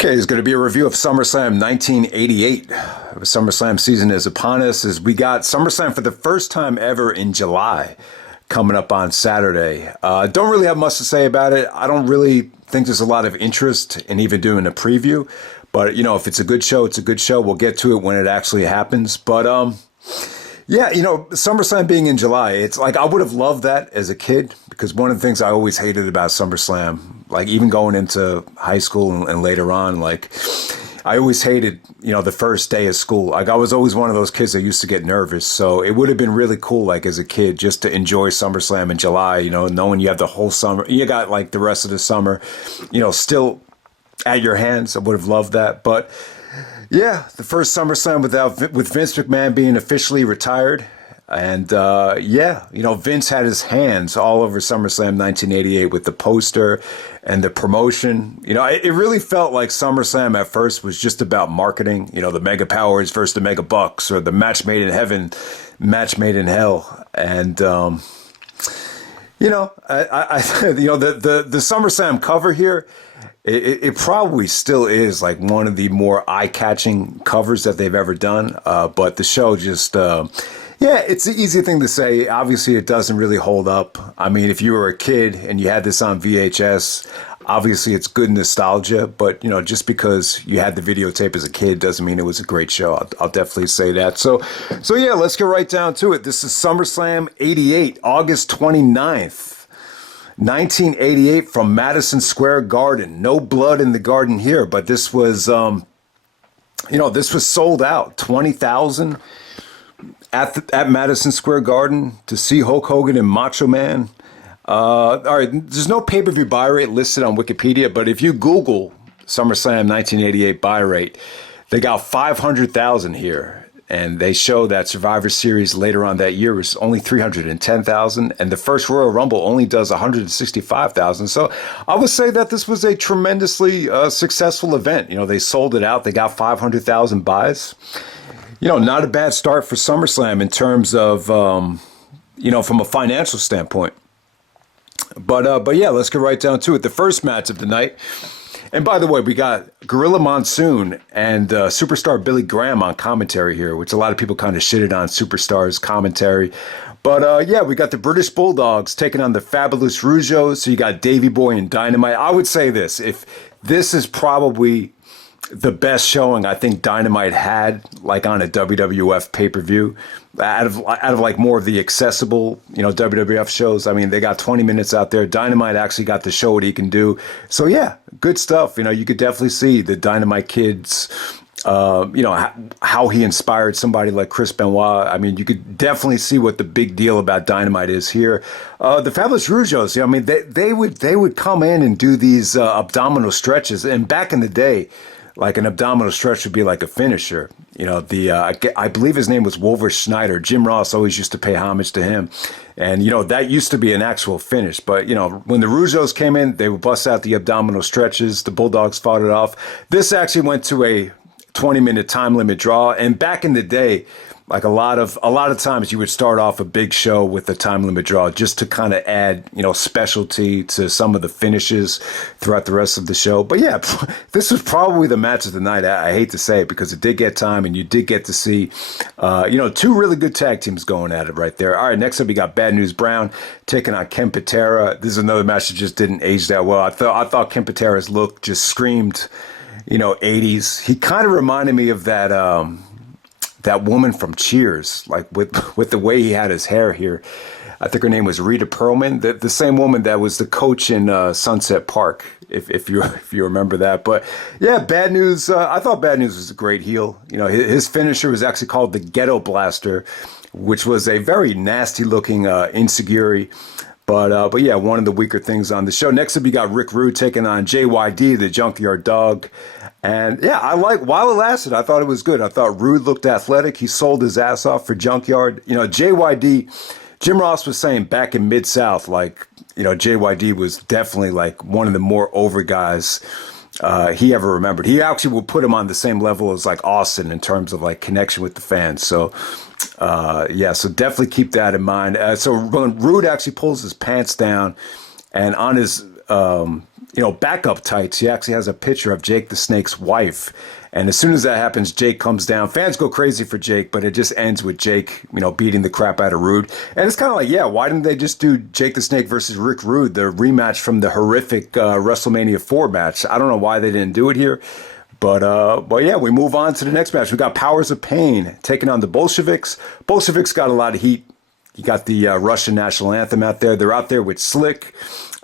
Okay, it's going to be a review of SummerSlam 1988. The SummerSlam season is upon us as we got SummerSlam for the first time ever in July coming up on Saturday. Don't really have much to say about it. I don't really think there's a lot of interest in even doing a preview. But, you know, if it's a good show, it's a good show. We'll get to it when it actually happens. But, yeah, you know, SummerSlam being in July, it's like I would have loved that as a kid because one of the things I always hated about SummerSlam, like even going into high school and later on, like I always hated, you know, the first day of school. Like I was always one of those kids that used to get nervous. So it would have been really cool, like as a kid, just to enjoy SummerSlam in July, you know, knowing you have the whole summer. You got like the rest of the summer, you know, still at your hands. I would have loved that. But yeah, the first SummerSlam with Vince McMahon being officially retired. And yeah, you know, Vince had his hands all over SummerSlam 1988 with the poster and the promotion. You know, it really felt like SummerSlam at first was just about marketing, you know, the Mega Powers versus the Mega Bucks or the match made in heaven, match made in hell. And, you know, you know, the SummerSlam cover here, it probably still is like one of the more eye-catching covers that they've ever done. But the show just, yeah, it's an easy thing to say. Obviously, it doesn't really hold up. I mean, if you were a kid and you had this on VHS, obviously it's good nostalgia. But, you know, just because you had the videotape as a kid doesn't mean it was a great show. I'll definitely say that. So yeah, let's get right down to it. This is SummerSlam 88, August 29th. 1988 from Madison Square Garden. No blood in the garden here, but this was, you know, this was sold out. 20,000 at Madison Square Garden to see Hulk Hogan and Macho Man. All right, there's no pay-per-view buy rate listed on Wikipedia, but if you Google SummerSlam 1988 buy rate, they got 500,000 here. And they show that Survivor Series later on that year was only 310,000, and the first Royal Rumble only does 165,000. So I would say that this was a tremendously successful event. You know, they sold it out. They got 500,000 buys. You know, not a bad start for SummerSlam in terms of, you know, from a financial standpoint. But yeah, let's get right down to it. The first match of the night. And by the way, we got Gorilla Monsoon and Superstar Billy Graham on commentary here, which a lot of people kind of shitted on Superstar's commentary. But yeah, we got the British Bulldogs taking on the Fabulous Rougeaus. So you got Davey Boy and Dynamite. I would say this, if this is probably the best showing I think Dynamite had, like on a WWF pay-per-view, out of like more of the accessible, you know, WWF shows. I mean, they got 20 minutes out there. Dynamite actually got to show what he can do. So yeah, good stuff. You know, you could definitely see the Dynamite kids, you know, how he inspired somebody like Chris Benoit. I mean, you could definitely see what the big deal about Dynamite is here. The Fabulous Rougeaus, you know, I mean, they would come in and do these abdominal stretches. And back in the day, like an abdominal stretch would be like a finisher. You know, I believe his name was Wolver Schneider. Jim Ross always used to pay homage to him. And, you know, that used to be an actual finish. But, you know, when the Rougeaus came in, they would bust out the abdominal stretches. The Bulldogs fought it off. This actually went to a 20-minute time limit draw. And back in the day, like a lot of times you would start off a big show with a time limit draw just to kind of add, you know, specialty to some of the finishes throughout the rest of the show. But yeah, this was probably the match of the night. I hate to say it because it did get time and you did get to see, you know, two really good tag teams going at it right there. All right, next up we got Bad News Brown taking on Ken Patera. This is another match that just didn't age that well. I thought Ken Patera's look just screamed, you know, 80s. He kind of reminded me of that woman from Cheers, like with the way he had his hair here. I think her name was Rita Perlman, the same woman that was the coach in Sunset Park, if you remember that. But yeah, Bad News. I thought Bad News was a great heel. You know, his finisher was actually called the Ghetto Blaster, which was a very nasty looking insecurity. But yeah, one of the weaker things on the show. Next up, you got Rick Rude taking on JYD, the Junkyard Dog. And yeah, while it lasted, I thought it was good. I thought Rude looked athletic. He sold his ass off for Junkyard. You know, JYD, Jim Ross was saying back in Mid-South, like, you know, JYD was definitely like one of the more over guys he ever remembered. He actually would put him on the same level as like Austin in terms of like connection with the fans. So yeah, so definitely keep that in mind. So when Rude actually pulls his pants down and on his backup tights. He actually has a picture of Jake the Snake's wife. And as soon as that happens, Jake comes down. Fans go crazy for Jake, but it just ends with Jake, beating the crap out of Rude. And it's kind of like, yeah, why didn't they just do Jake the Snake versus Rick Rude, the rematch from the horrific WrestleMania 4 match? I don't know why they didn't do it here. But yeah, we move on to the next match. We got Powers of Pain taking on the Bolsheviks. Bolsheviks got a lot of heat. You got the Russian national anthem out there. They're out there with Slick.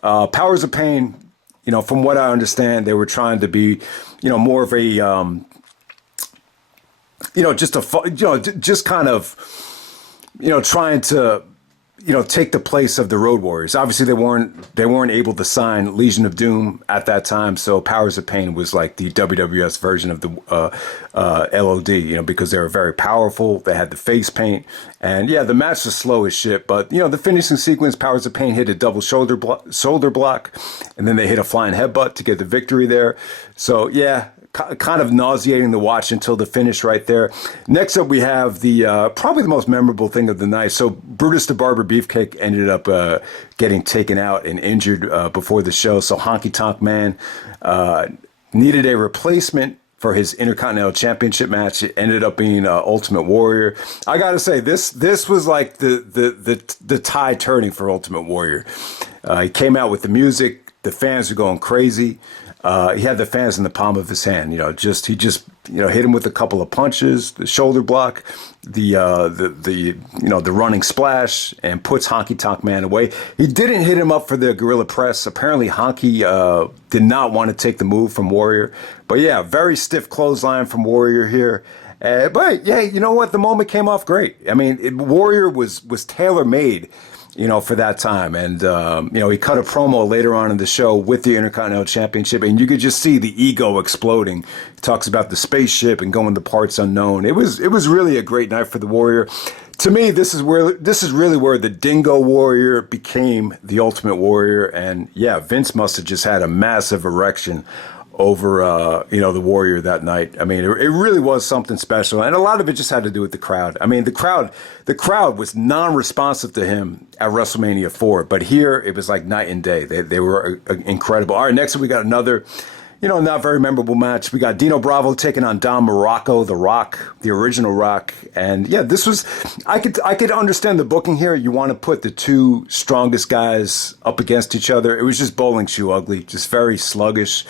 Powers of Pain, from what I understand, they were trying to be, more of a, just kind of, trying to, take the place of the Road Warriors. Obviously, they weren't able to sign Legion of Doom at that time, so Powers of Pain was like the WWS version of the LOD, because they were very powerful. They had the face paint, and yeah, the match was slow as shit. But the finishing sequence, Powers of Pain hit a double shoulder block, and then they hit a flying headbutt to get the victory there. So yeah, kind of nauseating to watch until the finish right there. Next up, we have the probably the most memorable thing of the night. So Brutus the Barber Beefcake ended up getting taken out and injured before the show. So Honky Tonk Man needed a replacement for his Intercontinental Championship match. It ended up being Ultimate Warrior. I gotta say, this was like the tide turning for Ultimate Warrior. He came out with the music. The fans were going crazy. He had the fans in the palm of his hand. He just hit him with a couple of punches, the shoulder block, the running splash, and puts Honky Tonk Man away. He didn't hit him up for the Gorilla Press. Apparently, Honky did not want to take the move from Warrior. But yeah, very stiff clothesline from Warrior here. But yeah, you know what? The moment came off great. I mean, Warrior was tailor made, for that time. And, he cut a promo later on in the show with the Intercontinental Championship, and you could just see the ego exploding. He talks about the spaceship and going to parts unknown. It was really a great night for the Warrior. To me, this is really where the Dingo Warrior became the Ultimate Warrior. And yeah, Vince must have just had a massive erection over, the Warrior that night. I mean, it really was something special. And a lot of it just had to do with the crowd. I mean, the crowd was non-responsive to him at WrestleMania 4, but here it was like night and day. They were incredible. All right, next we got another, not very memorable match. We got Dino Bravo taking on Don Muraco, The Rock, the original Rock. And yeah, this was, I could understand the booking here. You want to put the two strongest guys up against each other. It was just bowling shoe ugly, just very sluggish.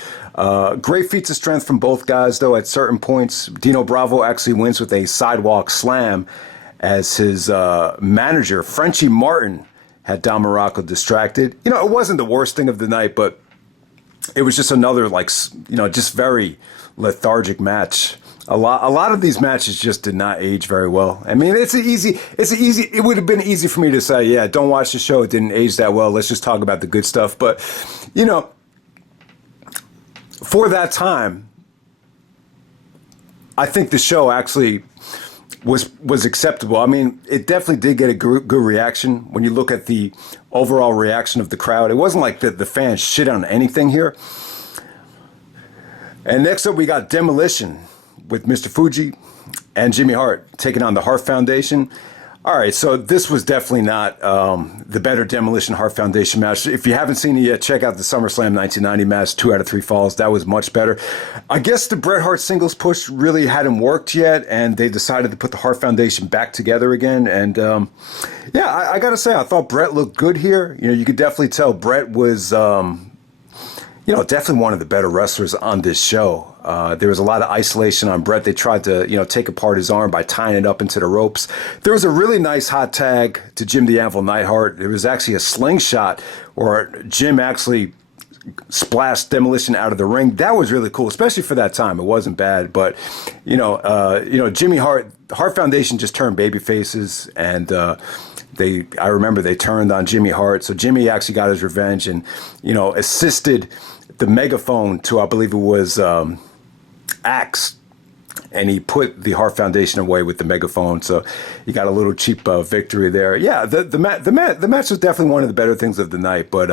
Great feats of strength from both guys, though, at certain points. Dino Bravo actually wins with a sidewalk slam as his manager, Frenchie Martin, had Don Muraco distracted. It wasn't the worst thing of the night, but it was just another, just very lethargic match. A lot of these matches just did not age very well. I mean, it would have been easy for me to say, yeah, don't watch the show. It didn't age that well. Let's just talk about the good stuff. But, for that time, I think the show actually was acceptable. I mean, it definitely did get a good reaction when you look at the overall reaction of the crowd. It wasn't like the fans shit on anything here. And next up, we got Demolition with Mr. Fuji and Jimmy Hart taking on the Hart Foundation. All right, so this was definitely not the better Demolition Hart Foundation match. If you haven't seen it yet, check out the SummerSlam 1990 match, 2 out of 3 falls. That was much better. I guess the Bret Hart singles push really hadn't worked yet, and they decided to put the Hart Foundation back together again. And yeah, I got to say, I thought Bret looked good here. You could definitely tell Bret was, definitely one of the better wrestlers on this show. There was a lot of isolation on Bret. They tried to, take apart his arm by tying it up into the ropes. There was a really nice hot tag to Jim the Anvil Neidhart. There was actually a slingshot where Jim actually splashed Demolition out of the ring. That was really cool, especially for that time. It wasn't bad, but Jimmy Hart Foundation just turned baby faces, and I remember they turned on Jimmy Hart. So Jimmy actually got his revenge and, assisted the megaphone to, I believe it was Axe, and he put the Hart Foundation away with the megaphone. So he got a little cheap victory there. Yeah, the match was definitely one of the better things of the night. But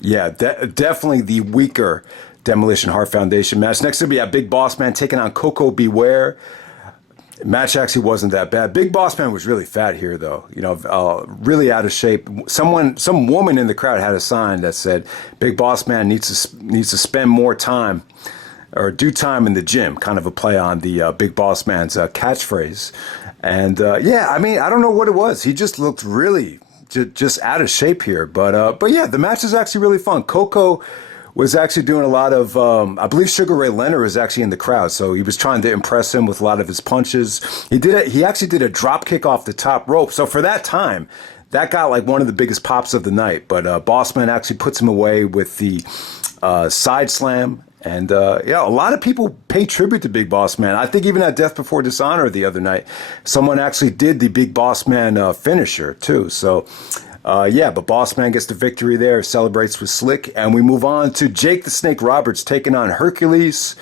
definitely the weaker Demolition Hart Foundation match. Next up, we have Big Boss Man taking on Coco Beware. Match actually wasn't that bad. Big Boss Man was really fat here, though. Really out of shape. Some woman in the crowd had a sign that said, "Big Boss Man needs to spend more time, or do time in the gym." Kind of a play on the Big Boss Man's catchphrase. And yeah, I mean, I don't know what it was. He just looked really just out of shape here. But yeah, the match is actually really fun. Coco was actually doing a lot of, I believe Sugar Ray Leonard was actually in the crowd, so he was trying to impress him with a lot of his punches. He actually did a drop kick off the top rope. So for that time, that got like one of the biggest pops of the night. But Bossman actually puts him away with the side slam. And yeah, a lot of people pay tribute to Big Boss Man. I think even at Death Before Dishonor the other night, someone actually did the Big Boss Man finisher too. So yeah, but Bossman gets the victory there, celebrates with Slick, and we move on to Jake the Snake Roberts taking on Hercules.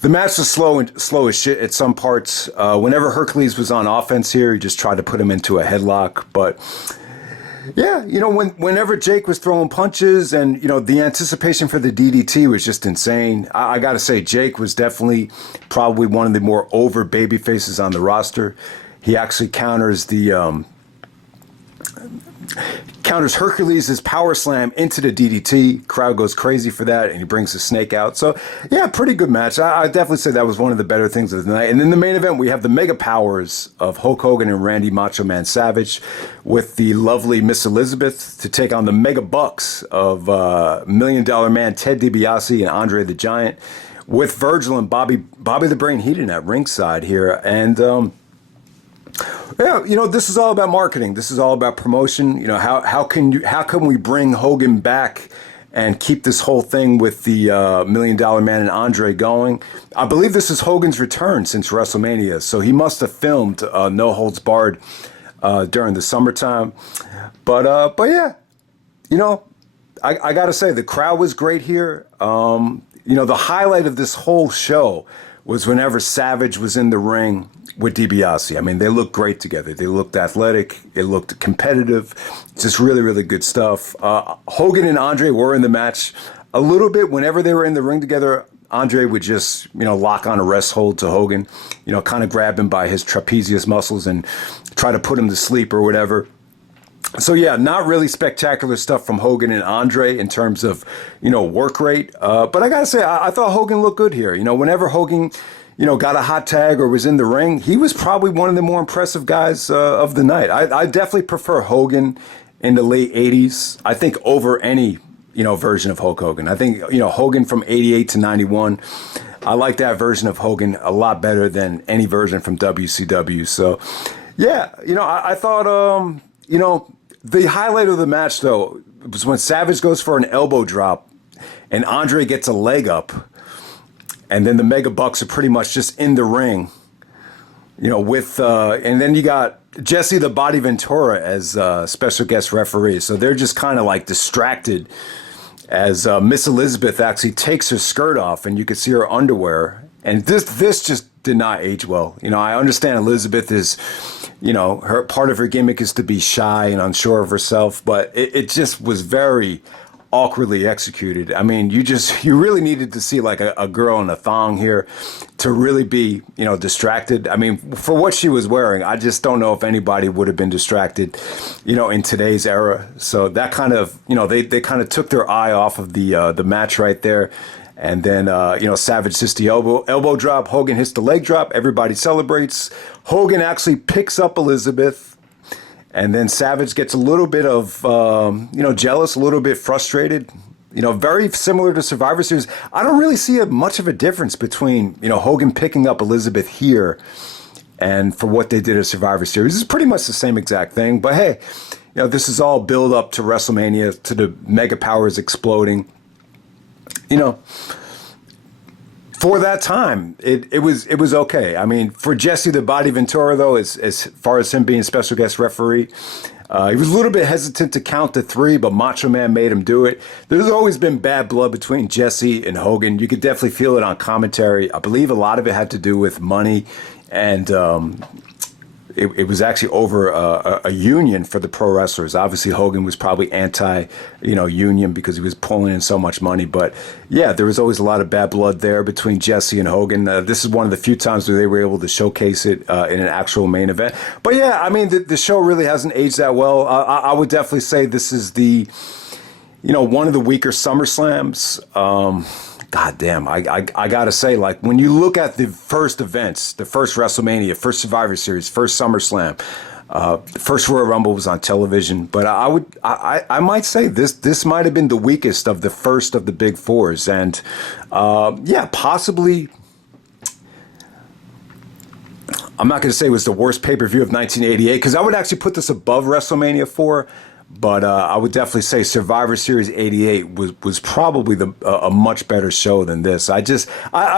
The match was slow as shit at some parts. Whenever Hercules was on offense here, he just tried to put him into a headlock. But yeah, whenever Jake was throwing punches and, the anticipation for the DDT was just insane. I got to say, Jake was definitely probably one of the more over baby faces on the roster. He actually counters Hercules' power slam into the DDT. Crowd goes crazy for that, and he brings the snake out. So, yeah, pretty good match. I definitely say that was one of the better things of the night. And in the main event, we have the mega powers of Hulk Hogan and Randy Macho Man Savage with the lovely Miss Elizabeth to take on the mega bucks of $1 Million Man Ted DiBiase and Andre the Giant, with Virgil and Bobby the Brain Heenan at ringside here. And yeah, this is all about marketing. This is all about promotion. How can we bring Hogan back and keep this whole thing with the $1 Million Man and Andre going? I believe this is Hogan's return since WrestleMania, so he must have filmed No Holds Barred during the summertime. But yeah, I got to say the crowd was great here. The highlight of this whole show was whenever Savage was in the ring with DiBiase. I mean, they looked great together. They looked athletic. It looked competitive. Just really, really good stuff. Hogan and Andre were in the match a little bit. Whenever they were in the ring together, Andre would just, lock on a rest hold to Hogan, kind of grab him by his trapezius muscles and try to put him to sleep or whatever. So yeah, not really spectacular stuff from Hogan and Andre in terms of, work rate. But I gotta say, I thought Hogan looked good here. Whenever Hogan, got a hot tag or was in the ring, he was probably one of the more impressive guys of the night. I definitely prefer Hogan in the late 80s, I think, over any, version of Hulk Hogan. I think, Hogan from 88 to 91, I like that version of Hogan a lot better than any version from WCW. So, yeah, I thought, the highlight of the match, though, was when Savage goes for an elbow drop and Andre gets a leg up. And then the Mega Bucks are pretty much just in the ring, and then you got Jesse the Body Ventura as special guest referee. So they're just kind of like distracted as Miss Elizabeth actually takes her skirt off and you can see her underwear. And this just did not age well. I understand Elizabeth is, her part of her gimmick is to be shy and unsure of herself, but it just was very awkwardly executed. I mean, you really needed to see like a girl in a thong here to really be, distracted. I mean, for what she was wearing, I just don't know if anybody would have been distracted, in today's era. So that kind of, they kind of took their eye off of the match right there. And then, Savage hits the elbow drop. Hogan hits the leg drop. Everybody celebrates. Hogan actually picks up Elizabeth. And then Savage gets a little bit of, jealous, a little bit frustrated. Very similar to Survivor Series. I don't really see much of a difference between, Hogan picking up Elizabeth here and for what they did at Survivor Series. It's pretty much the same exact thing. But hey, this is all build up to WrestleMania, to the Mega Powers exploding. For that time, it was okay. I mean, for Jesse the Body Ventura, though, as far as him being special guest referee, he was a little bit hesitant to count to 3, but Macho Man made him do it. There's always been bad blood between Jesse and Hogan. You could definitely feel it on commentary. I believe a lot of it had to do with money and, it was actually over a union for the pro wrestlers. Obviously, Hogan was probably anti, union because he was pulling in so much money. But yeah, there was always a lot of bad blood there between Jesse and Hogan. This is one of the few times where they were able to showcase it in an actual main event. But yeah, I mean, the show really hasn't aged that well. I would definitely say this is the, one of the weaker SummerSlams. God damn, I gotta say, like, when you look at the first events, the first WrestleMania, first Survivor Series, first SummerSlam, first Royal Rumble was on television, but I might say this might have been the weakest of the first of the big fours, and yeah, possibly. I'm not going to say it was the worst pay-per-view of 1988 because I would actually put this above WrestleMania 4. But I would definitely say Survivor Series 88 was probably a much better show than this. I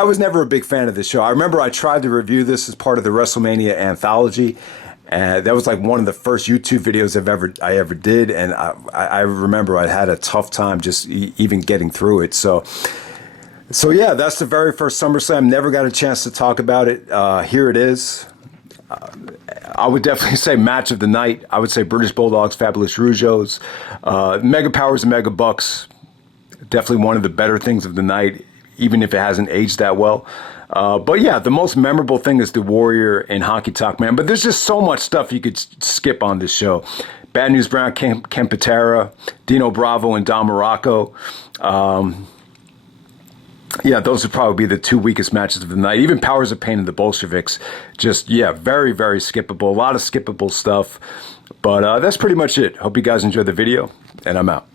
was never a big fan of this show. I remember I tried to review this as part of the WrestleMania anthology, and that was like one of the first YouTube videos I ever did. And I remember I had a tough time just even getting through it. So yeah, that's the very first SummerSlam. Never got a chance to talk about it. Here it is. I would definitely say match of the night. I would say British Bulldogs, Fabulous Rougeaus, Mega Powers and Mega Bucks. Definitely one of the better things of the night, even if it hasn't aged that well. But yeah, the most memorable thing is the Warrior and Honky Tonk Man. But there's just so much stuff you could skip on this show. Bad News Brown, Ken Patera, Dino Bravo, and Don Muraco. Yeah, those would probably be the two weakest matches of the night. Even Powers of Pain and the Bolsheviks, just, yeah, very, very skippable. A lot of skippable stuff. But that's pretty much it. Hope you guys enjoyed the video, and I'm out.